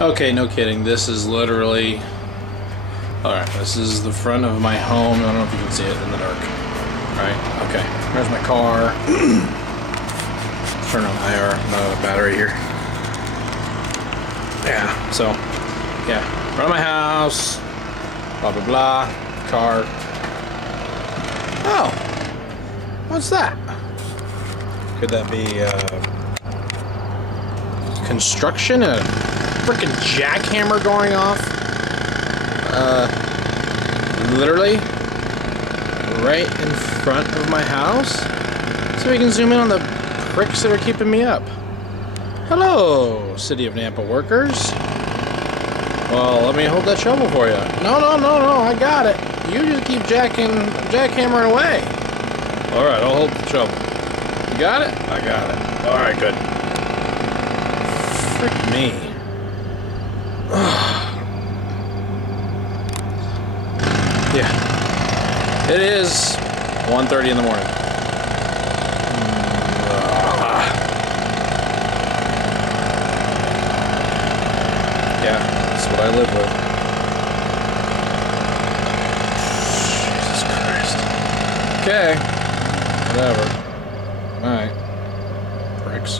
Okay, no kidding. This is literally... Alright, this is the front of my home. I don't know if you can see it in the dark. Alright, okay. There's my car. Turn on IR, battery here. Yeah, so, yeah. Front of my house. Blah, blah, blah. Car. Oh! What's that? Could that be, construction? A freaking jackhammer going off? Literally right in front of my house? So we can zoom in on the pricks that are keeping me up. Hello, City of Nampa workers. Well, let me hold that shovel for you. No, I got it. You just keep jackhammering away. Alright, I'll hold the shovel. You got it? I got it. Alright, good. Frick me. Yeah. It is 1:30 in the morning. Yeah, that's what I live with. Jesus Christ. Okay. Whatever. Alright. Pricks.